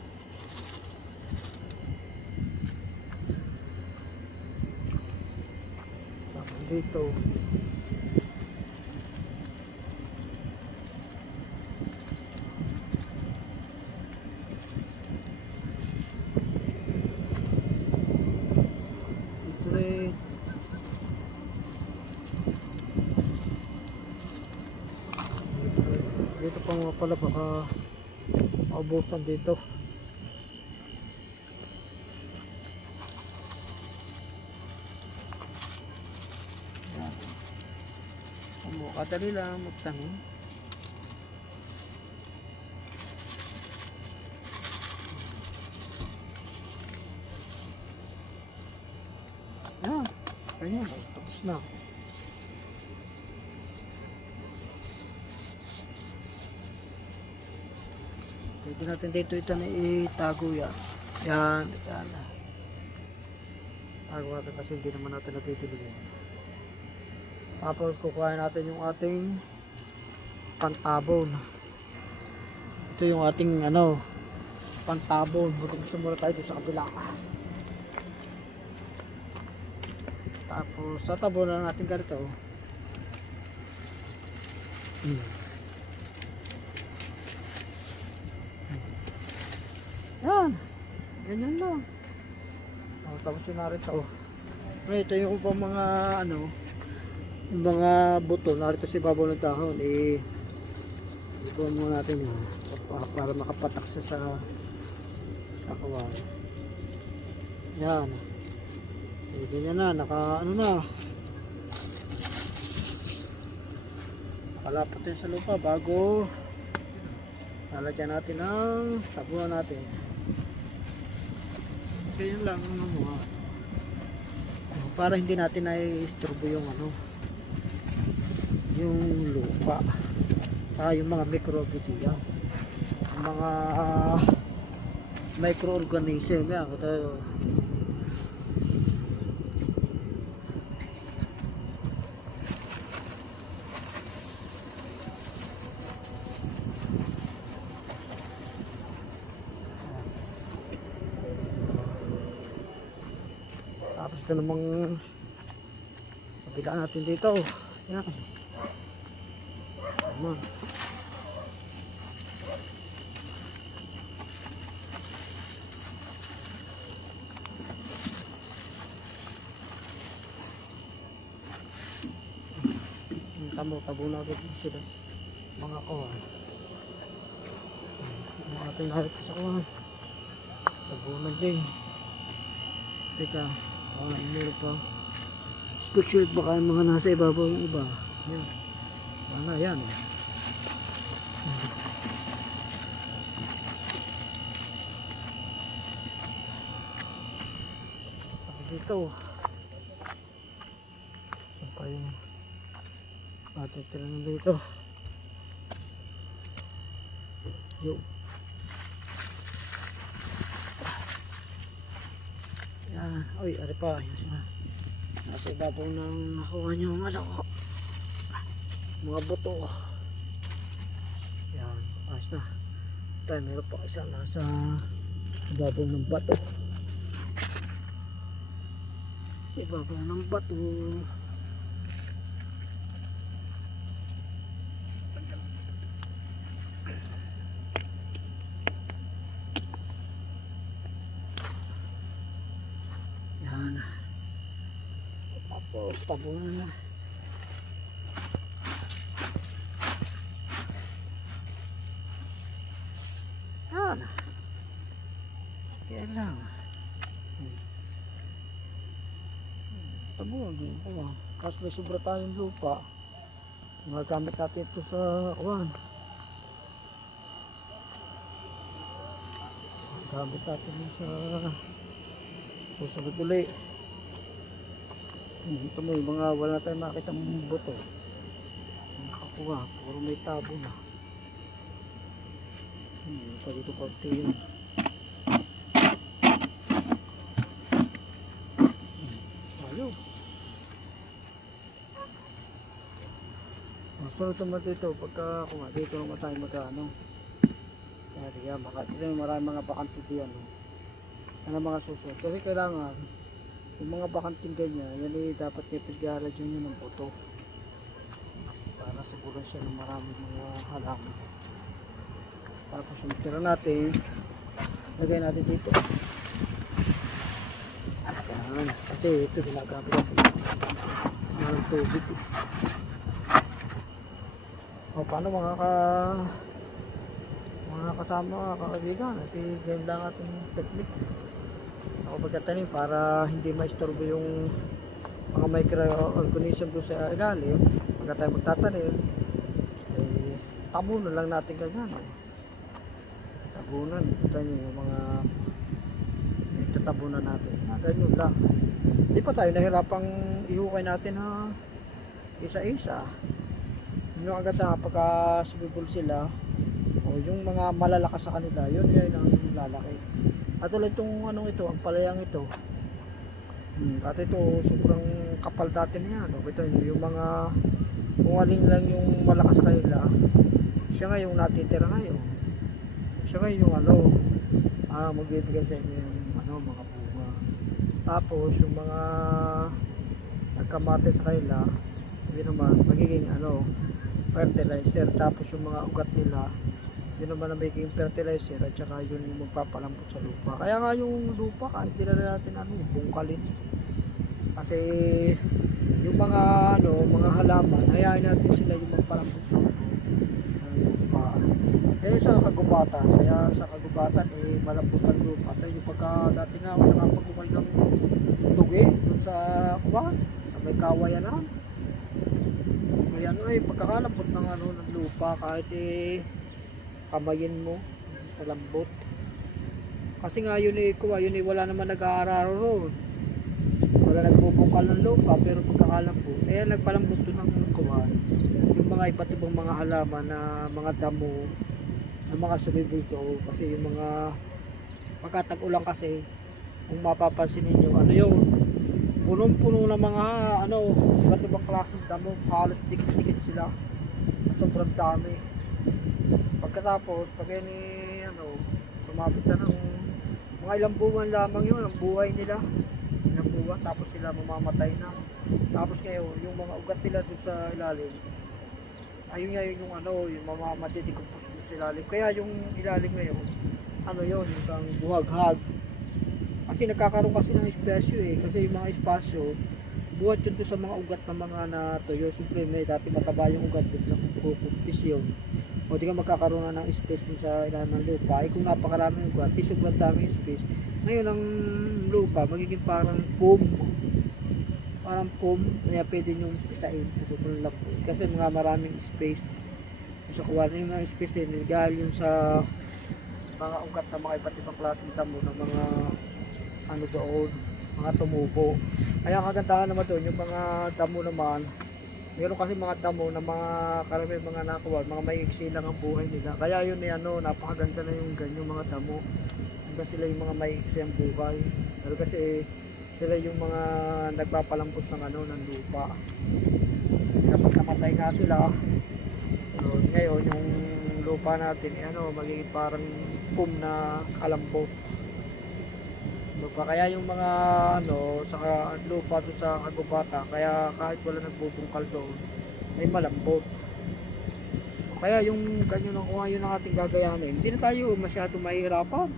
Tapos dito. Dito rin. Dito pa mga pala baka maubusan dito. Yan. Kadali lang magtanim. Yan. Kanya. Tapos na. Pwede natin dito ito na itago yan. Yan. Yan. Tago natin kasi hindi naman natin natitiligin. Tapos kukuha natin yung ating pantabon. Ito yung ating ano, pantabon. Mag-gusto muna tayo dito sa kabila. Tapos tatabon na natin ganito. Yan. Ganyan lang. Tapos yun na rin ito. Ito yung pang mga ano, yung mga buto narito sa ibabaw ng dahon. Ikuha muna natin yan para makapatak siya sa kawan. Yan. Ganyan na, naka ano na. Nakalapat yun sa lupa bago lalagyan natin ng sabunan natin. Ganyan lang ano mo para hindi natin na-isturbo yung ano, yung lupa, yung mga microbiota, yung mga microorganism yan. Tapos ito namang kabila natin dito. Yan. Ayan. Tabo natin sila. Mga kawan. Yung ating narit sa kawan. Tabunan din. Teka. Meron pa. Speculate baka yung mga nasa ibabaw yung iba. Yan. Wala yan. Dito. Saan pa yung ating tiranan dito? Yo. Yan. Uy, ari pa. Nasa ibabaw ng nakuha nyo mga lako. Mga buto. Yan. Ayos na. Tayo meron pa isa nasa ibabaw ng bato. Ibabaw ng bato. Yan. Tapos tabunan na. Yan. Kaya lang. Tabunan din po. Tapos may sobra tayong lupa. Magagamit natin ito sa kawan. Gamit natin sa susunod ulit. Ito mo yung mga wala tayong makita mong buto. Nakakuha, puro may tabo na. Pag ito konti yun. Ayos. susunod naman dito, pagka kung dito naman tayo magkano. Kaya yan, baka ito yung maraming mga bakante diyan. Yan ang mga susunod. Kasi kailangan, yung mga bakanting ganyan, yan eh dapat ipigyaran yun ng boto. Para siguro siya ng maraming mga halaman. Tapos yung tira natin, lagay natin dito. Yan, kasi ito ginagamit natin ng tubig. O paano mga kasama, mga kaibigan, at i-game lang ating technique sa pagkatanim para hindi maistorbo yung mga microorganism doon sa ilalim. Pagka tayo magtatanim, eh, tabunan lang natin ganyan. Tabunan, kita nyo yung mga tatabunan natin. Ganyan lang. Hindi pa tayo nahirapang ihukay natin ha, isa-isa. Yung agad na pagka sumibol sila, o yung mga malalakas sa kanila, yun ang lalaki. At ulit itong anong ito, ang palayang ito. At ito, sobrang kapal dati na yan. Ito, yung mga, kung alin lang yung malakas sa kanila, siya nga yung natitira ngayon. Siya nga yung magbibigay sa inyo yung mga bunga. Tapos, yung mga nagkamate sa kanila, yun naman, magiging fertilizer. Tapos yung mga ugat nila, yun naman na magiging fertilizer at saka yun yung magpapalambot sa lupa. Kaya nga yung lupa, kahit di na natin bungkalin. Kasi yung mga mga halaman, hayaan natin sila yung magpalambot ng lupa. Kaya sa kagubatan, malambot ang lupa. At yung pagka dati nga ako nakapag-ukay ng tugi dun sa may kawayanan. Ayan pagkakalambot ng ng lupa, kahit kamayin mo sa lambot. Kasi nga yun wala naman nag-aararo roon. Wala nagbubungkal ng lupa, pero pagkakalambot, nagpalambot doon ng yung mga iba't ibang mga halaman na mga damo, na mga sumibol ko. Kasi yung mga pagkatag-ulan kasi, kung mapapansin ninyo, yun, punong-puno ng mga iba't ibang klaseng damo, halos dikit-dikit sila, sobrang dami. Pagkatapos pag sumabit na ng mga ilang buwan lamang yun ang buhay nila, ilang buwan, tapos sila mamamatay na. Tapos ngayon yung mga ugat nila dun sa ilalim, ayun nga yung yung madidikompose dun sa ilalim. Kaya yung ilalim ngayon yung kang buhaghag. Kasi nagkakaroon kasi ng espasyo kasi yung mga espasyo buhat yun sa mga ugat ng mga natuyo. Siyempre may dati mataba yung ugat, biglang kukumpis yun, o di ka magkakaroon na ng space din sa ilalim ng lupa. Kung napakaraming ugat, sobrang daming space, ngayon ang lupa magiging parang foam, kaya pwede nyo isain sa sobrang lambot kasi mga maraming space. So kuha na yung mga space din dahil yun sa mga ugat ng mga iba't ibang klaseng damo ng mga doon, mga tumubo. Kaya ang kagandahan naman doon, yung mga damo naman, meron kasi mga damo na mga karamihan mga nakuha, mga maiiksi lang ang buhay nila. Kaya yun napakaganda na yung ganyan mga damo. Hanggang sila yung mga maiiksi ang buhay. Pero kasi sila yung mga nagpapalambot ng ng lupa. Kapag namatay nga sila, ngayon yung lupa natin magiging parang na sa kalambot. Kaya yung mga sa lupa doon sa kagubata, kaya kahit wala nagbubungkal doon ay malambot. Kaya yung ganyan kung yun ang ating gagayanin, hindi na tayo masyadong mahihirapan.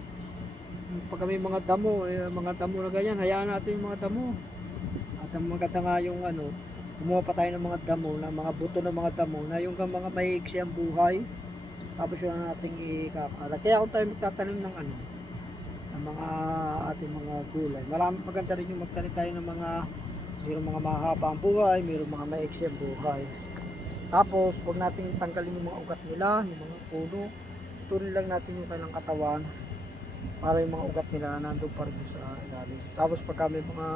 Pag may mga damo na ganyan, hayaan natin yung mga damo. At ang maganda nga yung gumawa pa tayo ng mga damo, ng mga buto ng mga damo na yung mga maiiksi ang buhay. Tapos yun ang ating ikakalat. Kaya kung tayo magtatanim ng ng mga ating mga gulay, maganda rin yung magtanim tayo ng mayroong mga mahaba ang buhay, mayroong mga maiksi ang buhay. Tapos huwag natin tanggalin yung mga ugat nila, yung mga puno, tuloy lang natin yung kanilang katawan para yung mga ugat nila nandun pa rin sa ilalim. Tapos pagka may mga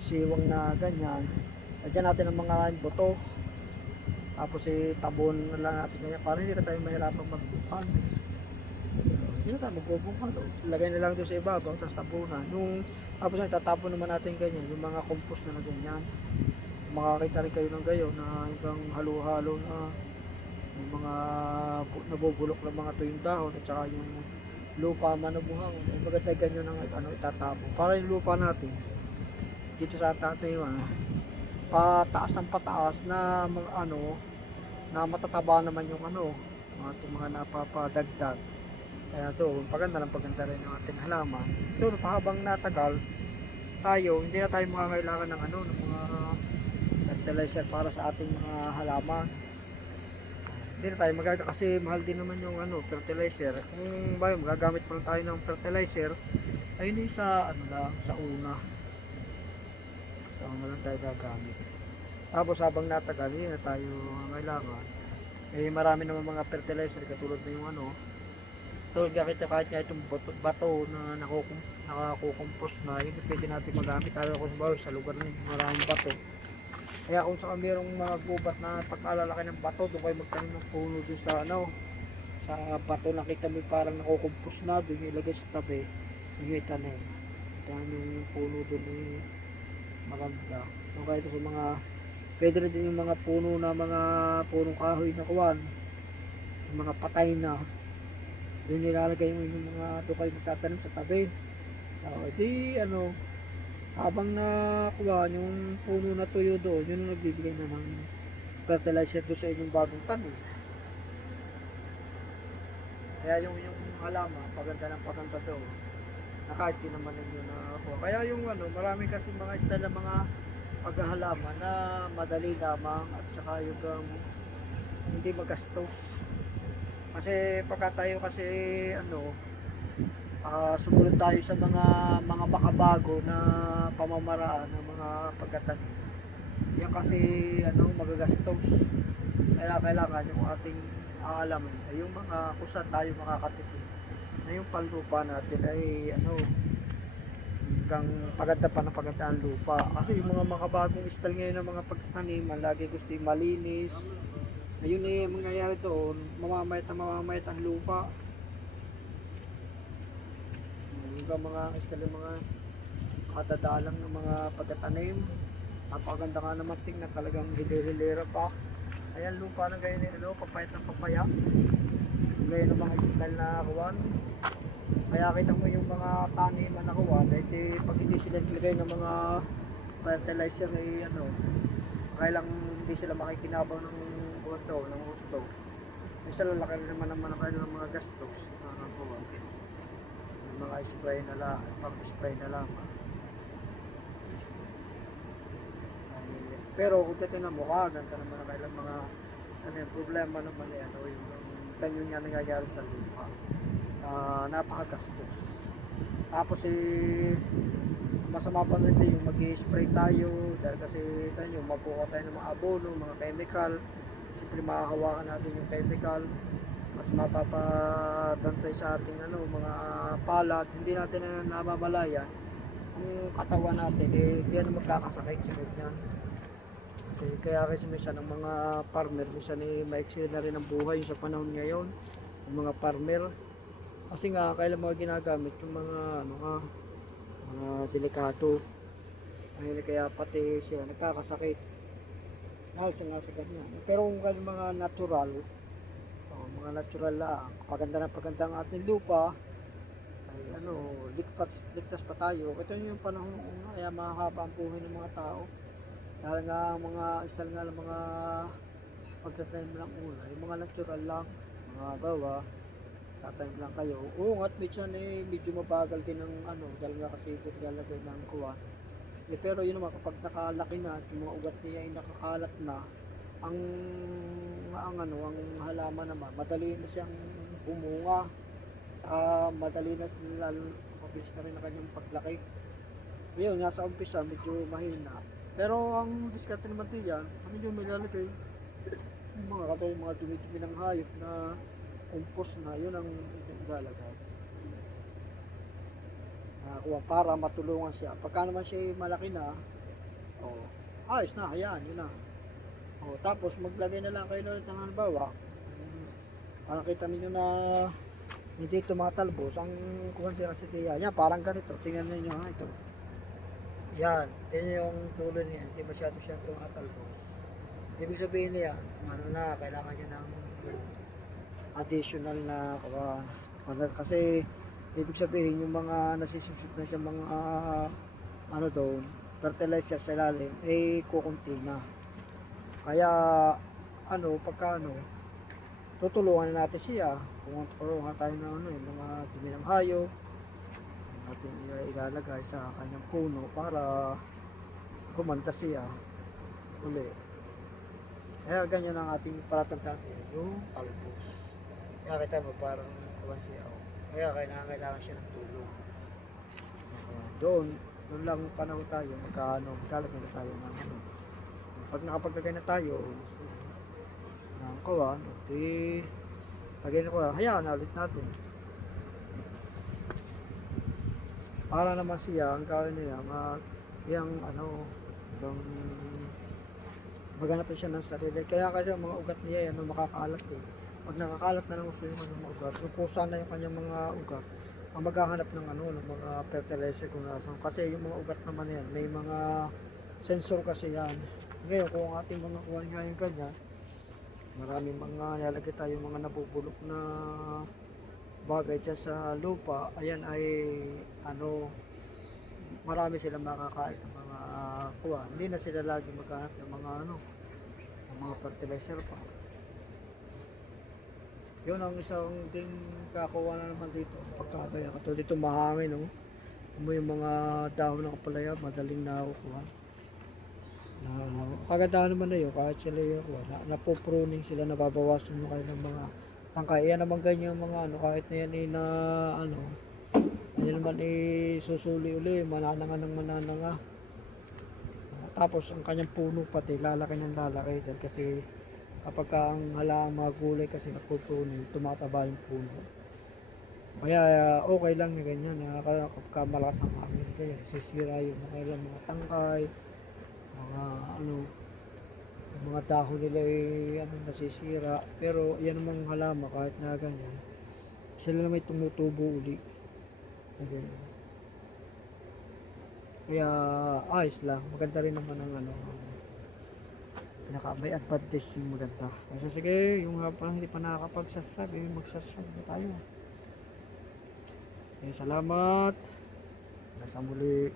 siwang na ganyan, lagyan natin ng mga buto, tapos tabon na lang natin ganyan para hindi na tayo mahirapang magbukal. Hindi na tayo magbubukal. Lagay na lang doon sa ibabaw, tapos tabunan. Tapos tatapon naman natin ganyan, yung mga compost na ganyan, makakita rin kayo ng gayon na ibang halo-halo na yung mga nabubulok ng mga tuyong dahon at saka yung lupa manubuhang. Maganda ganyan ang itatapon. Para yung lupa natin dito sa atin pataas ng pataas na na matataba naman yung mga napapadagdag. Kaya doon paganda rin ng ating halaman. Doon habang natagal tayo, hindi na tayo makakailangan ng ng mga fertilizer para sa ating mga halaman. Hindi na tayo kasi mahal din naman yung fertilizer. Kung ba magagamit pa lang tayo ng fertilizer, ayun sa sa una. Sa una lang tayo gagamit. Tapos habang natagal, hindi na tayo kailangan. Marami naman mga fertilizer katulad na yung tulad kahit itong bato na nakakukompos na, yun pwede natin magamit. Lalo kung sa lugar ng maraming bato. Kaya kung saka mayroong mga gubat na pagkalalaki ng bato, doon kayo magtanim ng puno doon sa sa bato, nakita mo parang nakukompos na, doon yung ilagay sa tabi, yung itanim. Kaya yung puno doon maganda. Doon kayo sa mga, pwede rin din yung mga puno na mga punong kahoy na kuwan, yung mga patay na, doon nilalagay yung mga, doon kayo magtatanim sa tabi. Di habang nakuha yung puno na tuyo doon, yun ang nagbibigay na ng fertilizer doon sa inyong bagong tanim. Kaya yung halaman, paganda doon, na kahit di naman ninyo nakakuha. Kaya yung marami kasi mga style ng mga paghahalaman na madali lamang at saka yung hindi magastos. Kasi pagka tayo kasi sumunod tayo sa mga makabago na pamamaraan ng mga pagtatanim. Yan kasi magagastos. Kaya kailangan yung ating aalamin ay yung mga kung saan tayo makakatipid. Na yung panlupa natin ay hanggang paganda pa ng paganda ang lupa. Kasi yung mga makabagong style ngayon ng mga pagtatanim, lagi gusto yung malinis. Ayun mangyayari doon, mamamayat ang lupa. Yung mga style ng mga katadalang ng mga pagtatanim, napakaganda nga naman tingnan, talagang hilera pa. Ayan lupa na ganyan papayat ng papaya. Ngayon ng mga style na kuwan. Kaya kita mo yung mga taniman na kuwan, pag hindi sila nilagay ng mga fertilizer kailang hindi sila makikinabang ng gusto. Isa lalaki rin naman ng mga gastos na kuwan. Mga spray na lang, pang-spray na lang. Pero kung titignan mo ganda naman na kailang mga problema naman yung ganyan nga nangyayari sa lupa. Napakagastos. Tapos masama pa rin yung mag-i-spray tayo dahil kasi tayo magkuha tayo ng mga abono, mga chemical. Siyempre makahawakan natin yung chemical at mapapadantay sa ating mga palad. Hindi natin na namamalayan ang katawan natin hindi magkakasakit sa ganyan. Kasi minsan ng mga farmer minsan maiksi na rin ang buhay sa panahon ngayon ng mga farmer. Kasi nga kailan mga ginagamit yung mga mga delikado. Kaya pati sila nagkakasakit dahil sa ganyan. Pero kung mga natural, mga natural lang, paganda ang ating lupa, ay ligtas pa tayo. Ito yung panahon kaya mahaba ang buhay ng mga tao. Dahil nga mga style nga ng mga pagtatanim lang yung mga natural lang, mga gawa, tatanim lang kayo. Oo nga, medyo mabagal din ng dahil nga kasi lalagay ng kuwan. Pero yun naman kapag nakalaki na at yung mga ugat niya ay nakakalat na, ang halaman naman madali na siyang bumunga, madali na sila, mabilis na rin ang kanyang paglaki. Ngayon nga sa umpisa medyo mahina, pero ang diskarte naman din yan, medyo may lalagay yung mga katulad mga dumi-dumi ng hayop na compost na, yun ang ilalagay para matulungan siya. Pagka naman siya malaki na, ayos na, hayaan yun na. Tapos maglagay na lang kayo ulit ng halimbawa, para kita ninyo na hindi ito mga talbos ang kuwanti kasi kaya yan, parang ganito, tingnan ninyo ito. Yan, yan yung tulo niya, hindi masyado siyang tumatalbos. Ibig sabihin niya, ano na, kailangan niya ng additional na kasi ibig sabihin yung mga nasisipsip na dyan mga ano doon, fertilizer sa ilalim, eh kukunti na. Kaya ano, pagka ano, tutulungan na natin siya kung tulungan tayo ng ano, yung mga dumi ng hayop natin ilalagay sa kanyang puno para kumanta siya uli. Kaya ganyan ang ating palatandaan yung talbos. Kaya kita mo parang kuwan siya. Kaya kailangan siya ng tulong. Doon lang panahon tayo magkalagay na tayo ng ano. Pag nakapaglagay na tayo ng kuwan, di lagay na kuwan, hayaan na ulit natin. Para naman siya, ang gawin niya, yung ano, yung maghanap siya ng sarili. Kaya kasi ang mga ugat niya, ano, makakalat eh. Pag nakakalat na ng gusto yung mga ugat, yung kusa na yung kanyang mga ugat, ang maghahanap ng ano, ng mga fertilizer kung nasan. Kasi yung mga ugat naman yan, may mga sensor kasi yan. Ngayon, kung ang ating mga kuwan nga yung kanya, maraming mga nilalagay tayo mga nabubulok na bagay dyan sa lupa, ayan ay ano, marami silang makakain ng mga kuha. Hindi na sila lagi maghanap ng mga ano, ng mga fertilizer pa. Yun ang isang ding kakuha na naman dito. Pagkakaya katulad dito mahangin, no? Kung yung mga dahon ng kapalaya, madaling nakukuha. Kagandahan naman na yun, kahit sila yung napopruning sila, nababawasan yung kanilang mga tangkay. Yan naman ganyan mga ano, kahit na yan ay na ano, yan naman ay susuli uli, manananga ng manananga. Tapos ang kanyang puno pati, lalaki ng lalaki dahil kasi kapag ang halaang mga gulay kasi nagpupruning, tumataba yung puno. Kaya okay lang na ganyan, kapag malakas ang hangin, kaya nasisira yung mga tangkay, mga ano, yung mga dahon nila ay ano, nasisira. Pero yan namang halaman kahit na ganyan, sila na may tumutubo uli. Okay. Kaya ayos lang, maganda rin naman ang ano, may advantage yung maganda. Kasi sige, yung parang hindi pa nakakapag-subscribe, mag-subscribe na tayo. Okay, salamat. Nasa muli.